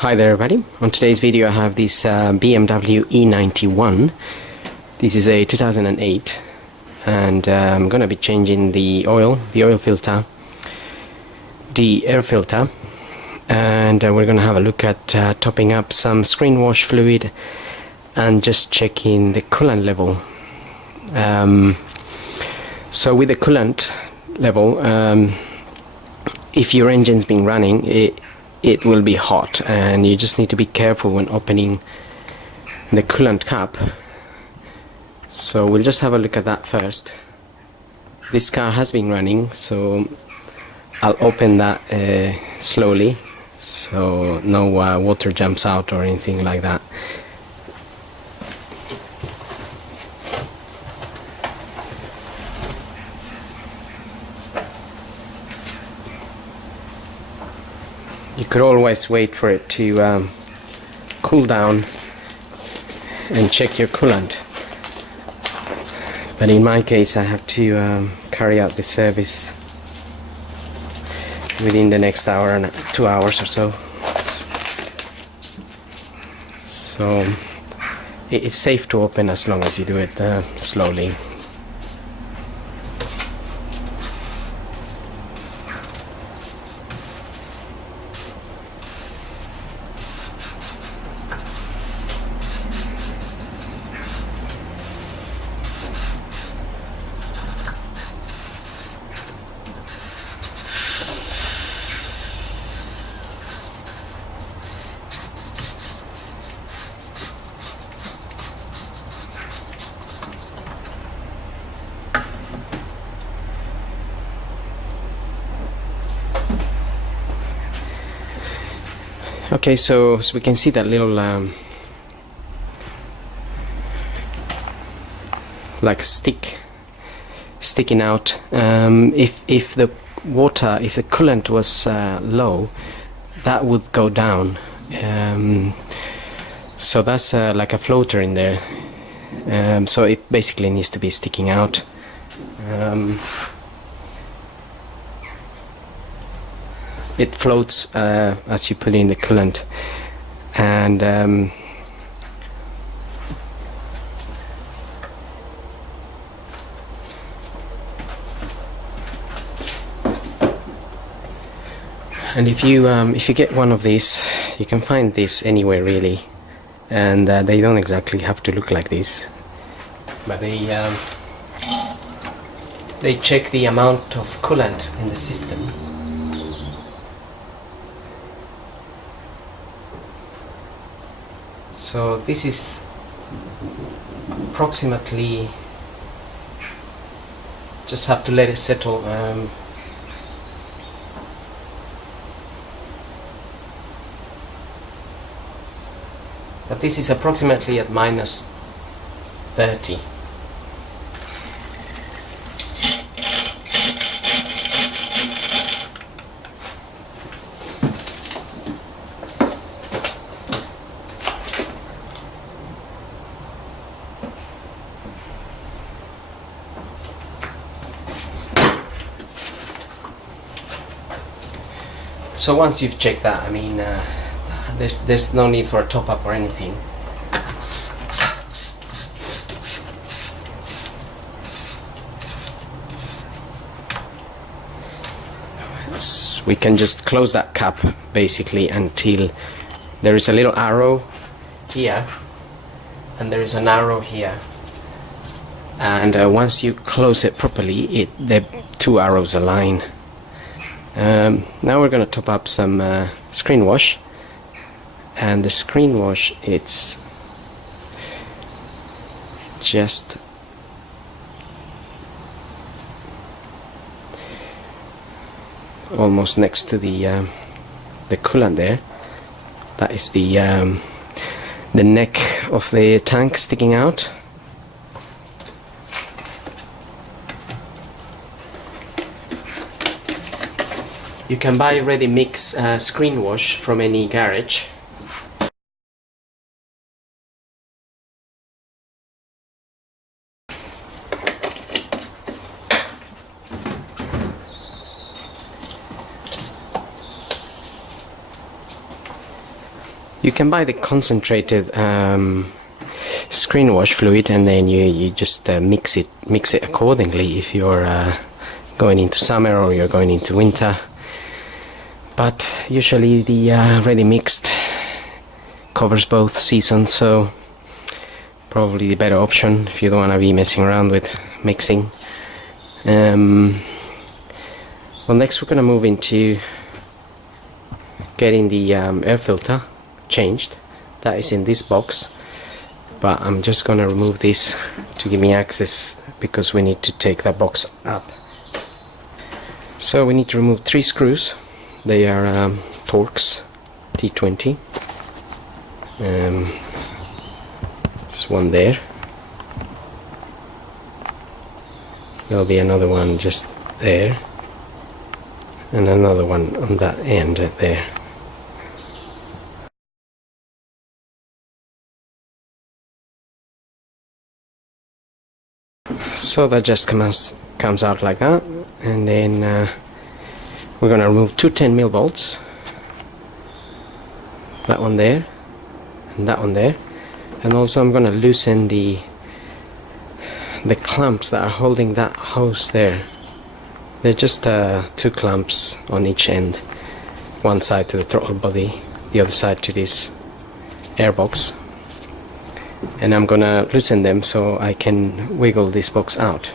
Hi there everybody. On today's video I have this BMW E91. This is a 2008 and I'm gonna be changing the oil filter, the air filter, and we're gonna have a look at topping up some screen wash fluid and just checking the coolant level. So with the coolant level, if your engine's been running, it will be hot, and you just need to be careful when opening the coolant cap. So we'll just have a look at that first. This car has been running, so I'll open that slowly so no water jumps out or anything like that. You could always wait for it to cool down and check your coolant, but in my case I have to carry out the service within the next hour and 2 hours or so. So it's safe to open as long as you do it slowly. Okay, so we can see that little like stick sticking out. If the coolant was low, that would go down. So that's like a floater in there. So it basically needs to be sticking out. It floats as you put in the coolant, and and if you get one of these, you can find this anywhere really, and they don't exactly have to look like this, but they check the amount of coolant in the system. So this is approximately, just have to let it settle. But this is approximately at -30. So once you've checked that, I mean, there's no need for a top up or anything. We can just close that cap basically until there is a little arrow here and there is an arrow here, and once you close it properly, the two arrows align. Now we're going to top up some screen wash, and the screen wash, it's just almost next to the coolant there. That is the neck of the tank sticking out. You can buy ready mix screen wash from any garage. You can buy the concentrated scrennwash fluid, and then you just mix it accordingly if you're going into summer or you're going into winter. But usually the ready mixed covers both seasons, so probably the better option if you don't want to be messing around with mixing. Well, next we're going to move into getting the air filter changed. That is in this box, but I'm just going to remove this to give me access because we need to take that box up. So we need to remove 3 screws. They are Torx T20. There's one there. There'll be another one just there, and another one on that end there. So that just comes out like that, and then we're going to remove 2 10mm bolts. That one there, and that one there. And also I'm going to loosen the clamps that are holding that hose there. They're just 2 clamps on each end. One side to the throttle body, the other side to this airbox. And I'm going to loosen them so I can wiggle this box out.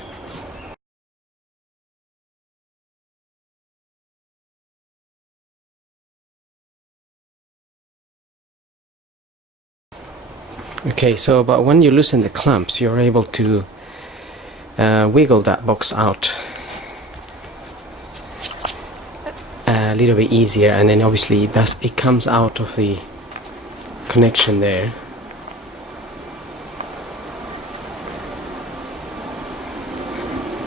Okay, so but when you loosen the clamps, you're able to wiggle that box out a little bit easier, and then obviously it comes out of the connection there.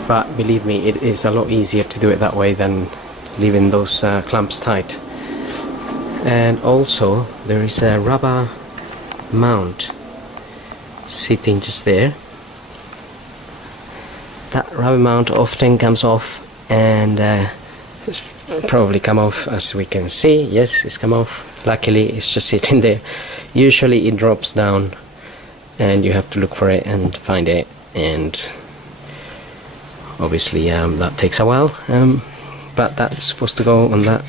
But believe me, it is a lot easier to do it that way than leaving those clamps tight. And also there is a rubber mount sitting just there. That rubber mount often comes off, and it's probably come off, as we can see. Yes, it's come off. Luckily it's just sitting there. Usually it drops down and you have to look for it and find it, and obviously that takes a while, but that's supposed to go on that.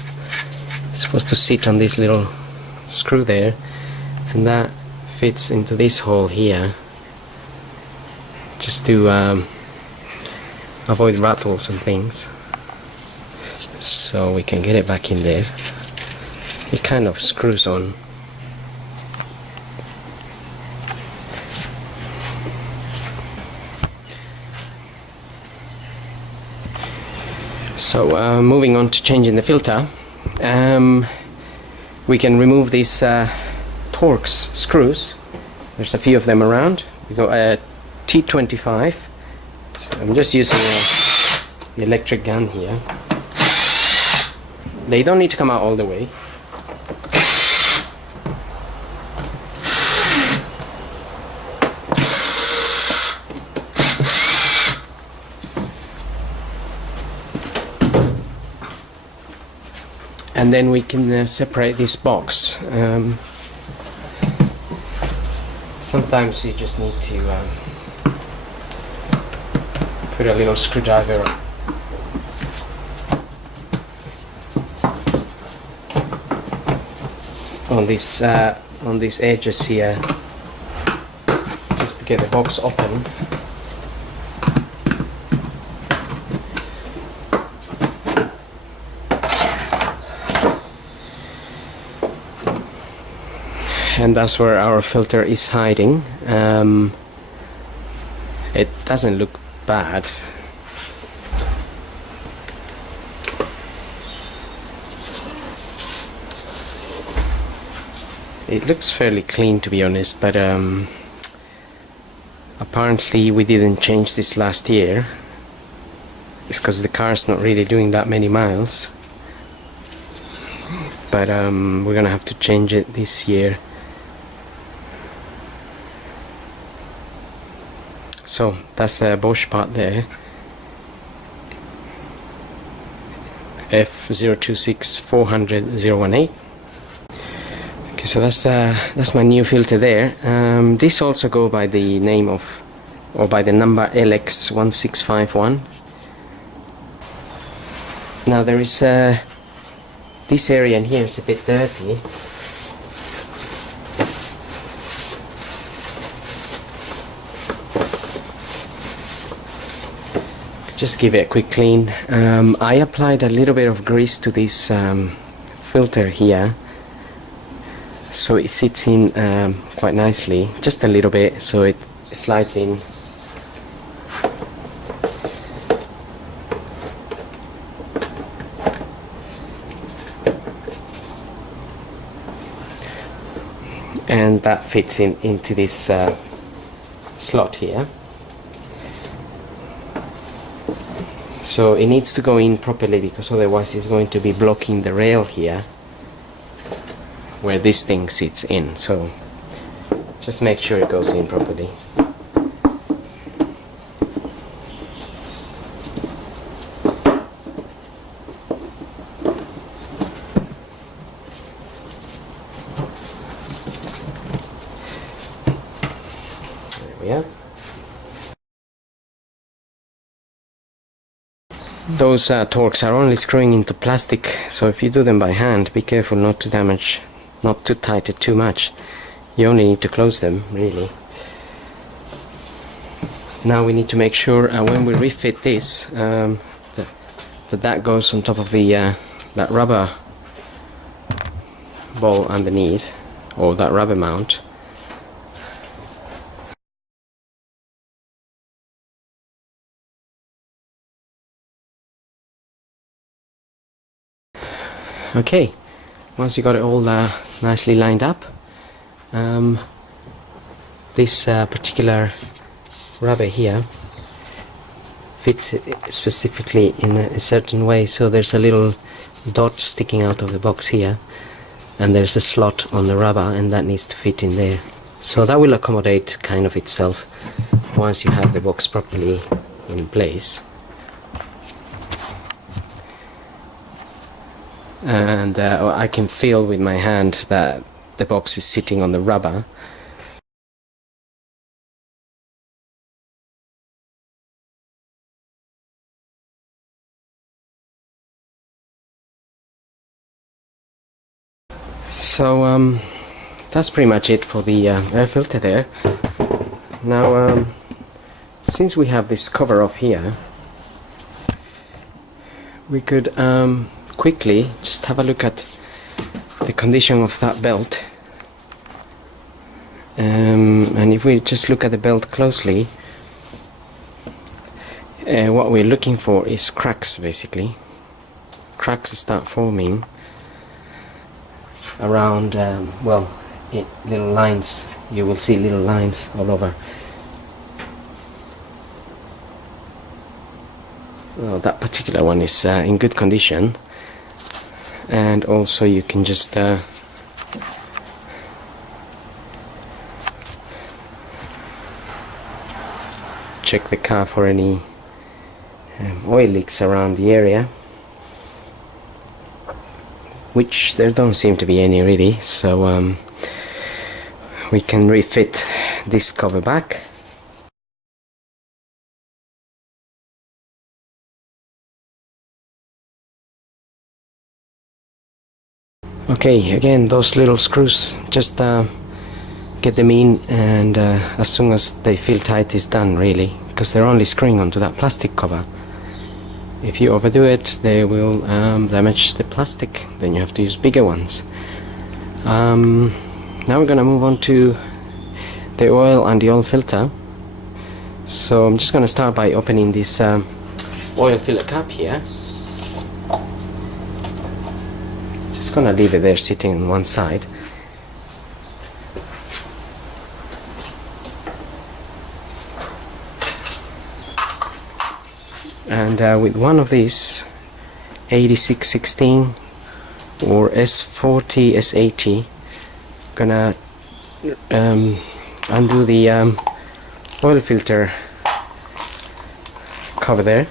It's supposed to sit on this little screw there, and that fits into this hole here, just to avoid rattles and things, so we can get it back in there. It kind of screws on. So moving on to changing the filter, we can remove these Torx screws. There's a few of them around. We got a T25. So I'm just using the electric gun here. They don't need to come out all the way. And then we can separate this box. Sometimes you just need to put a little screwdriver on these edges here, just to get the box open. And that's where our filter is hiding. It doesn't look bad. It looks fairly clean, to be honest, but apparently we didn't change this last year. It's because the car's not really doing that many miles. But we're gonna have to change it this year. So that's the Bosch part there, F026400-018. So that's my new filter there. This also go by the name of, or by the number LX1651. Now there is this area in here is a bit dirty. Just give it a quick clean. I applied a little bit of grease to this filter here, so it sits in quite nicely, just a little bit, so it slides in. And that fits into this slot here. So it needs to go in properly, because otherwise it's going to be blocking the rail here where this thing sits in. So just make sure it goes in properly. There we are. Those torques are only screwing into plastic, so if you do them by hand, be careful not to damage, not to tighten it too much. You only need to close them, really. Now we need to make sure when we refit this that goes on top of the that rubber ball underneath, or that rubber mount. Okay, once you got it all nicely lined up, this particular rubber here fits specifically in a certain way, so there's a little dot sticking out of the box here, and there's a slot on the rubber, and that needs to fit in there. So that will accommodate kind of itself once you have the box properly in place. And I can feel with my hand that the box is sitting on the rubber. So that's pretty much it for the air filter there. Now since we have this cover off here, we could quickly just have a look at the condition of that belt, and if we just look at the belt closely, what we're looking for is cracks. Basically, cracks start forming around little lines. You will see little lines all over. So that particular one is in good condition. And also you can just check the car for any oil leaks around the area, which there don't seem to be any really, so we can refit this cover back. Okay, again, those little screws, just get them in, and as soon as they feel tight, it's done really, because they're only screwing onto that plastic cover. If you overdo it, they will damage the plastic. Then you have to use bigger ones. Now we're gonna move on to the oil and the oil filter. So I'm just gonna start by opening this oil filler cap here. Just gonna leave it there sitting on one side. And with one of these 8616 or S40 S80, gonna undo the oil filter cover there.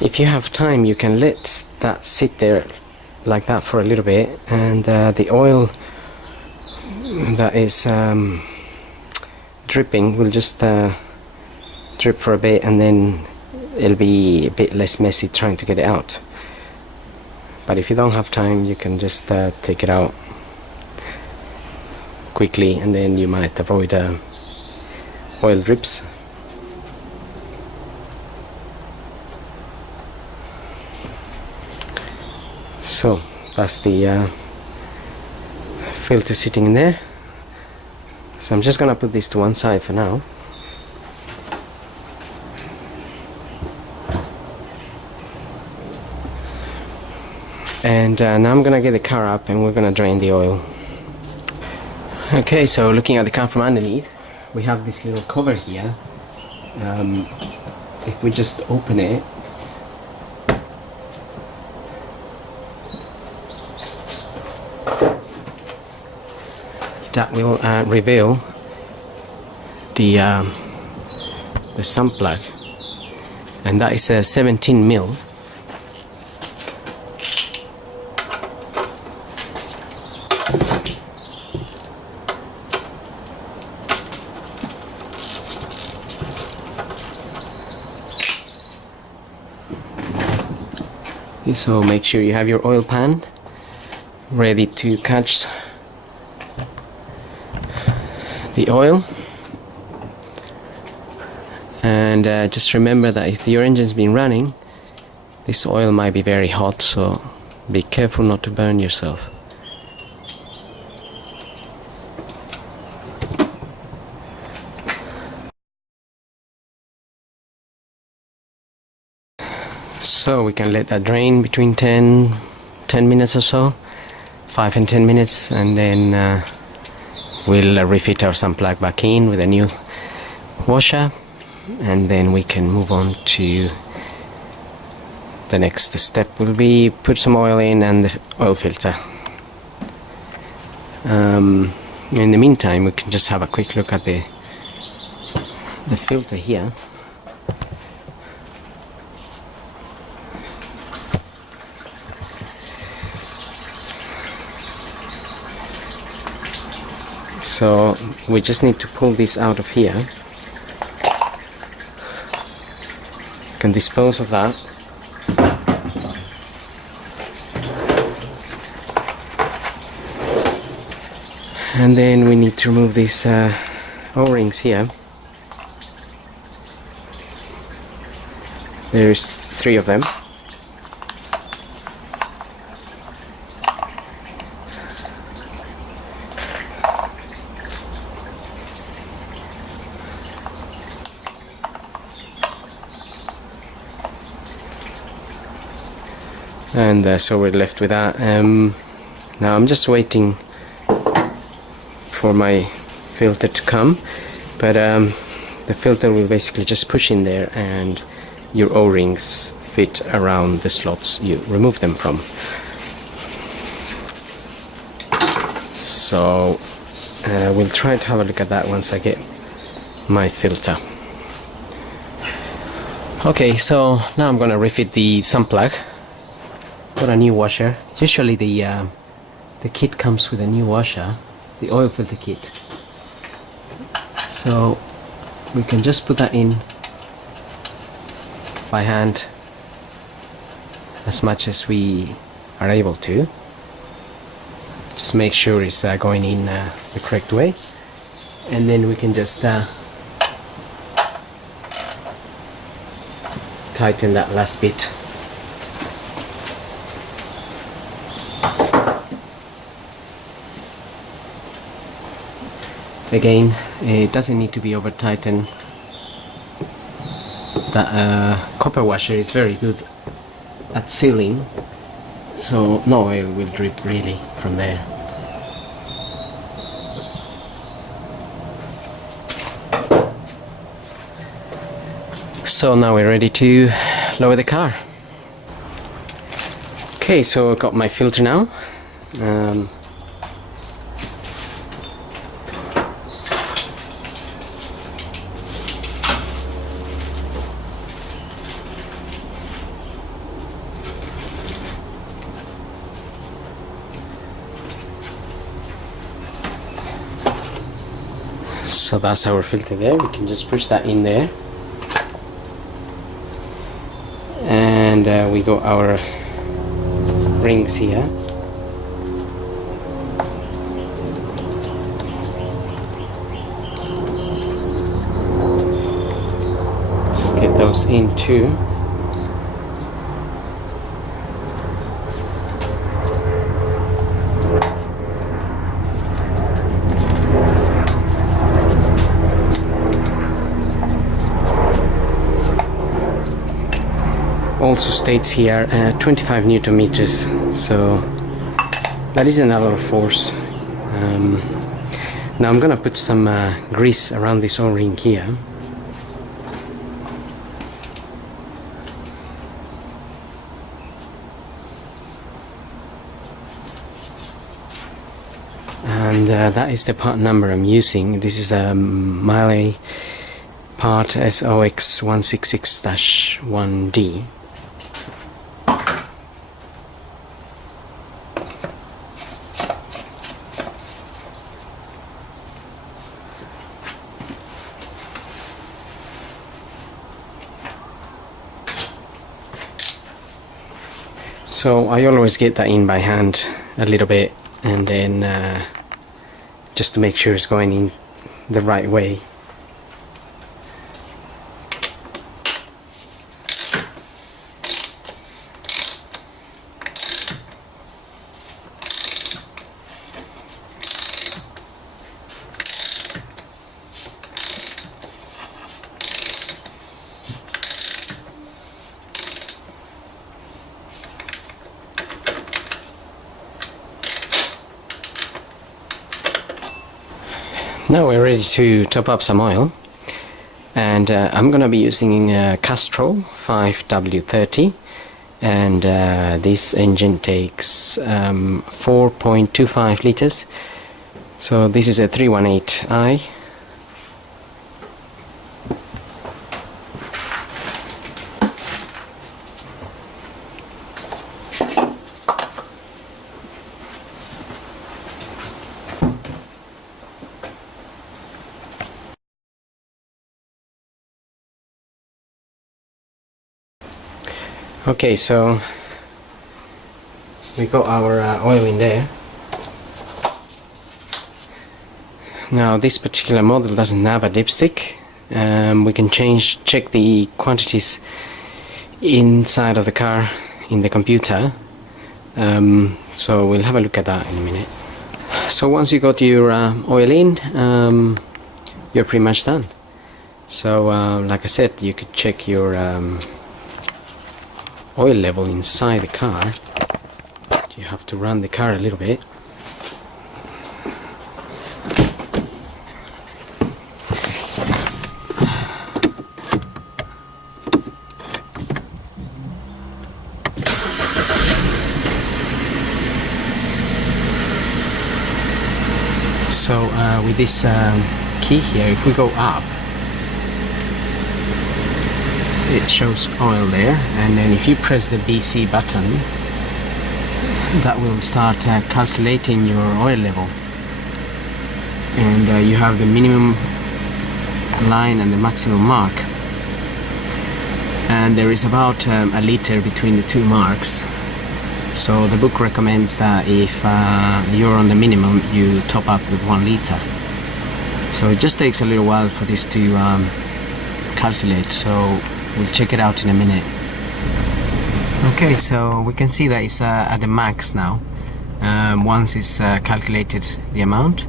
if you have time, you can let that sit there like that for a little bit, and the oil that is dripping will just drip for a bit, and then it'll be a bit less messy trying to get it out. But if you don't have time, you can just take it out quickly, and then you might avoid oil drips. So that's the filter sitting in there. So I'm just gonna put this to one side for now. And now I'm gonna get the car up and we're gonna drain the oil. Okay, so looking at the car from underneath, we have this little cover here. If we just open it, that will reveal the sump plug, and that is a 17 mil. So make sure you have your oil pan ready to catch the oil, and just remember that if your engine's been running, this oil might be very hot, so be careful not to burn yourself. So we can let that drain between 10 minutes or so, 5 and 10 minutes, and then we'll refit our sump plug back in with a new washer, and then we can move on to the next step. Will be put some oil in and the oil filter. In the meantime, we can just have a quick look at the filter here. So we just need to pull this out of here. Can dispose of that. And then we need to remove these O-rings here. There's 3 of them. And so we're left with that. Now I'm just waiting for my filter to come, but the filter will basically just push in there and your O-rings fit around the slots you remove them from. So we'll try to have a look at that once I get my filter. Okay, so now I'm gonna refit the sump plug. Put a new washer. Usually the kit comes with a new washer, the oil filter kit. So we can just put that in by hand as much as we are able to. Just make sure it's going in the correct way, and then we can just tighten that last bit. Again, it doesn't need to be over tightened. That copper washer is very good at sealing, so no oil will drip really from there. So now we're ready to lower the car. Okay, so I've got my filter now. So that's our filter there. We can just push that in there, and we got our rings here. Just get those in too. Also states here 25 Newton meters, so that isn't a lot of force. Now I'm gonna put some grease around this O-ring here. And that is the part number I'm using. This is a Miley part SOX166-1D. So I always get that in by hand a little bit, and then just to make sure it's going in the right way. Now we're ready to top up some oil, and I'm gonna be using Castrol 5W30, and this engine takes 4.25 liters, so this is a 318i. Okay, so we got our oil in there. Now this particular model doesn't have a dipstick. We can check the quantities inside of the car in the computer. So we'll have a look at that in a minute. So once you got your oil in, you're pretty much done. So like I said, you could check your oil level inside the car. You have to run the car a little bit. So with this key here, if we go up, it shows oil there, and then if you press the BC button, that will start calculating your oil level, and you have the minimum line and the maximum mark, and there is about a liter between the two marks. So the book recommends that if you're on the minimum, you top up with 1 liter. So it just takes a little while for this to calculate, so we'll check it out in a minute. Okay, so we can see that it's at the max now. Once it's calculated the amount,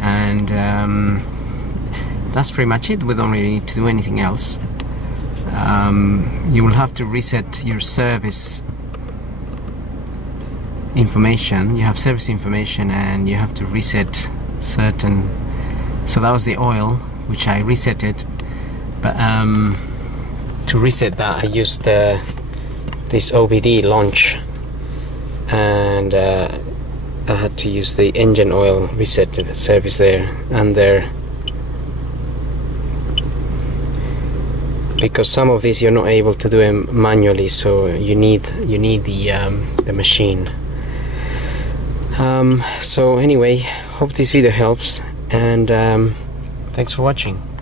and that's pretty much it. We don't really need to do anything else. You will have to reset your service information. You have service information, and you have to reset certain. So that was the oil, which I reset it, but to reset that I used this OBD launch, and I had to use the engine oil reset to the service there and there, because some of these you're not able to do them manually, so you need the machine. So anyway, hope this video helps, and Thanks for watching.